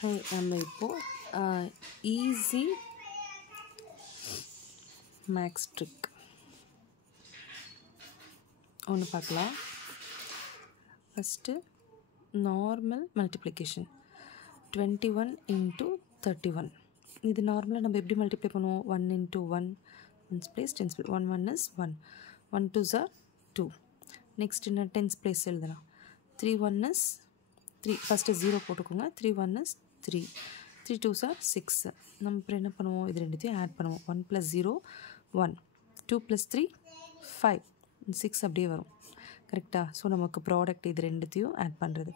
நம்ம இப்போது easy maths trick ஒன்று பார்க்கலாம். First normal multiplication 21 into 31. இது நார்மலாக நம்ம எப்படி மல்டிப்ளை பண்ணுவோம்? 1 into 1 1's place 10's place 1 1 is 1 1 2's are 2. Next என்ன 10's place எழுதலாம். 3 1 is 3. ஃபஸ்ட்டு 0 போட்டுக்கோங்க. 3 1 is 3 3 2's are 6. நம்ம அப்புறம் என்ன பண்ணுவோம்? இது ரெண்டுத்தையும் ஆட் பண்ணுவோம். 1 plus 0 1 2 plus 3 5 6 அப்படியே வரும். கரெக்டாக? ஸோ நமக்கு ப்ராடக்ட் இது ரெண்டுத்தையும் ஆட் பண்ணுறது.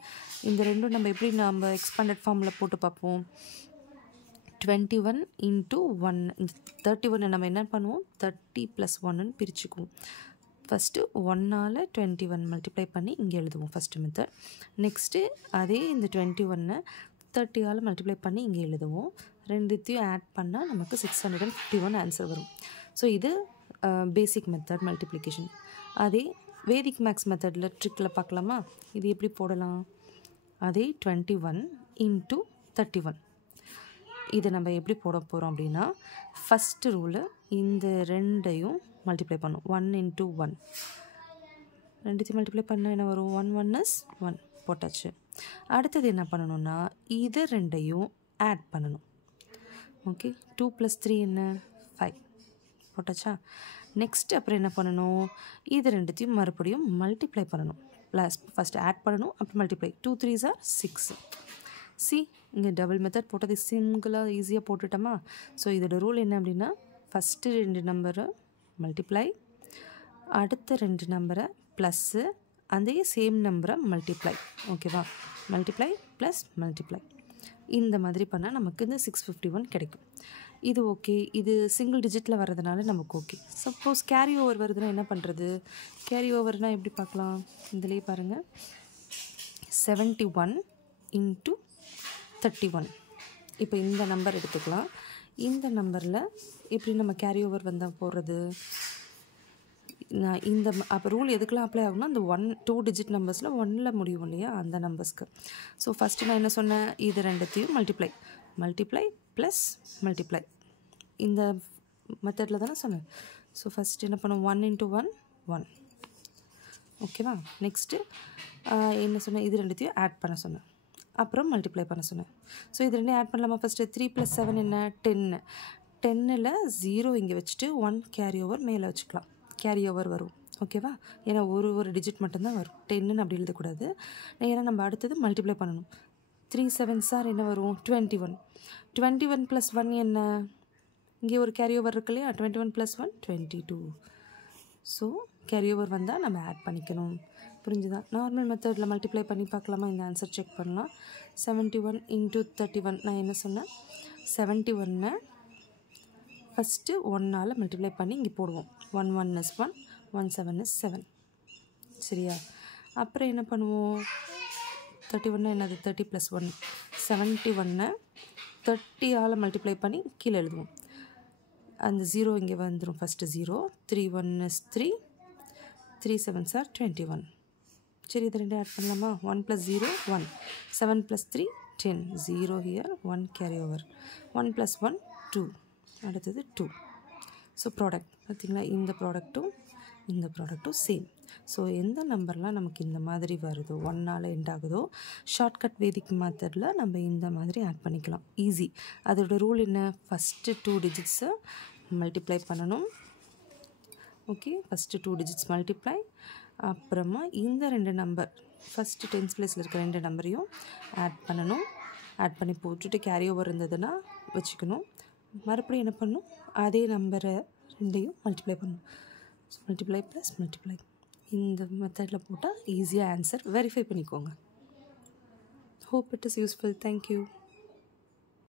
இந்த ரெண்டும் நம்ம எப்படி நம்ம எக்ஸ்பாண்டட் ஃபார்மில் போட்டு பார்ப்போம். 21 into 1 இந்த 31 நம்ம என்ன பண்ணுவோம்? 30 plus 1ன்னு பிரிச்சுக்குவோம். ஃபஸ்ட்டு 1ஆல் 21 மல்டிப்ளை பண்ணி இங்கே எழுதுவோம் ஃபஸ்ட்டு மெத்தட். நெக்ஸ்ட்டு அதே இந்த 21 30ஆல் மல்டிப்ளை பண்ணி இங்கே எழுதுவோம். ரெண்டுத்தையும் ஆட் பண்ணால் நமக்கு 651 ஆன்சர் வரும். ஸோ இது பேசிக் மெத்தட் மல்டிப்ளிகேஷன். அதே வேதிக் மேக்ஸ் மெத்தடில் ட்ரிக்கில் பார்க்கலாமா? இது எப்படி போடலாம்? அதே 21 into 31 இதை நம்ம எப்படி போட போகிறோம் அப்படின்னா, ஃபஸ்ட்டு ரூலு இந்த ரெண்டையும் மல்டிப்ளை பண்ணும். 1 into 1 ரெண்டுத்தையும் மல்டிப்ளை பண்ணால் என்ன வரும்? 1 1 is 1 போட்டாச்சு. அடுத்தது என்ன பண்ணணும்னா, இதை ரெண்டையும் ஆட் பண்ணணும். ஓகே, 2 plus 3 என்ன? 5 போட்டாச்சா? நெக்ஸ்ட் அப்புறம் என்ன பண்ணணும்? இது ரெண்டுத்தையும் மறுபடியும் மல்டிப்ளை பண்ணணும். ப்ளஸ் ஃபஸ்ட்டு ஆட் பண்ணணும், அப்புறம் மல்டிப்ளை. 2 3's are 6. சி, இங்கே டபுள் மெத்தட் போட்டது சிங்கிளாக ஈஸியாக போட்டுட்டோமா? ஸோ இதோட ரூல் என்ன அப்படின்னா, ஃபஸ்ட்டு 2 நம்பரை மல்டிப்ளை, அடுத்த 2 நம்பரை ப்ளஸ்ஸு, அதே சேம் நம்பரை மல்டிப்ளை. ஓகேவா? Multiply plus multiply. இந்த மாதிரி பண்ணால் நமக்கு இந்த 651 கிடைக்கும். இது ஓகே. இது சிங்கிள் டிஜிட்டில் வர்றதுனால நமக்கு ஓகே. சப்போஸ் கேரி ஓவர் வருதுன்னா என்ன பண்ணுறது? கேரி ஓவர்னால் எப்படி பார்க்கலாம்? இதிலே பாருங்கள். 71 into 31. இப்போ இந்த நம்பர் எடுத்துக்கலாம். இந்த நம்பரில் எப்படி நம்ம கேரி ஓவர் வந்தால் போடுறது? நான் இந்த அப்போ ரூல் எதுக்கெலாம் அப்ளை ஆகும்னா, அந்த 1 2 டிஜிட் நம்பர்ஸில் 1ல் முடியும் இல்லையா, அந்த நம்பர்ஸ்க்கு. ஸோ ஃபஸ்ட்டு நான் என்ன சொன்னேன்? இது ரெண்டுத்தையும் மல்டிப்ளை மல்டிப்ளை ப்ளஸ் மல்டிப்ளை. இந்த மெத்தடில் தானே சொன்னேன். ஸோ ஃபஸ்ட்டு என்ன பண்ணுவோம்? 1 into 1 1. ஓகேவா? நெக்ஸ்ட்டு என்ன சொன்னேன்? இது ரெண்டுத்தையும் ஆட் பண்ண சொன்னேன், அப்புறம் மல்டிப்ளை பண்ண சொன்னேன். ஸோ இது ரெண்டையும் ஆட் பண்ணலாமா? ஃபஸ்ட்டு 3 + 7 என்ன? 10. 10ல் 0 இங்கே வச்சுட்டு 1 கேரி ஓவர் மேலே வச்சுக்கலாம். கேரி ஓவர் வரும். ஓகேவா? ஏன்னா ஒரு டிஜிட் மட்டும்தான் வரும். 10ன்னு அப்படி எழுதக்கூடாது. ஏன்னா நம்ம அடுத்தது மல்டிப்ளை பண்ணணும். 3 7's are என்ன வரும்? 21. 21 + 1 என்ன? இங்கே ஒரு கேரி ஓவர் இருக்கு இல்லையா? 21 + 1 22. ஸோ கேரி ஓவர் வந்தால் நம்ம ஆட் பண்ணிக்கணும். புரிஞ்சுதா? நார்மல் மெத்தடில் மல்டிப்ளை பண்ணி பார்க்கலாமா? இந்த ஆன்சர் செக் பண்ணலாம். 71 into 31. நான் என்ன சொன்னேன்? 71 ஃபஸ்ட்டு 1ஆல் மல்டிப்ளை பண்ணி இங்கே போடுவோம். 1 1 is 1 1 7 is 7. சரியா? அப்புறம் என்ன பண்ணுவோம்? 31 என்னது? 30 + 1 71 30ஆல் மல்டிப்ளை பண்ணி கீழே எழுதுவோம். அந்த 0 இங்கே வந்துடும். First 0 3 1 is 3 3 7's are 21. சரி, இது ரெண்டு ஆட் பண்ணலாமா? 1 + 0 1 7 + 3 10 0 here 1 கேரி ஓவர் 1 + 1 2. அடுத்தது 2. ஸோ ப்ராடக்ட் பார்த்திங்களா? இந்த ப்ராடக்ட்டும் சேம். ஸோ எந்த நம்பர்லாம் நமக்கு இந்த மாதிரி வருதோ, 1ஆல் எண்ட் ஆகுதோ, ஷார்ட்கட் வேதிக் மெத்தடில் நம்ம இந்த மாதிரி ஆட் பண்ணிக்கலாம். ஈஸி. அதோட ரூல் என்ன? ஃபஸ்ட்டு 2 டிஜிட்ஸை மல்டிப்ளை பண்ணணும். ஓகே, ஃபஸ்ட்டு 2 டிஜிட்ஸ் மல்டிப்ளை, அப்புறமா இந்த 2 நம்பர் ஃபஸ்ட்டு 10's பிளேஸில் இருக்க 2 நம்பரையும் ஆட் பண்ணணும். ஆட் பண்ணி போட்டுட்டு கேரி ஓவர் இருந்ததுன்னா வச்சுக்கணும். மறுபடியும் என்ன பண்ணணும்? அதே நம்பரை ரெண்டையும் மல்டிப்ளை பண்ணணும். So multiply plus multiply. இந்த மெத்தடில் போட்டால் ஈஸியாக ஆன்சர் வெரிஃபை பண்ணிக்கோங்க. Hope it is useful. Thank you.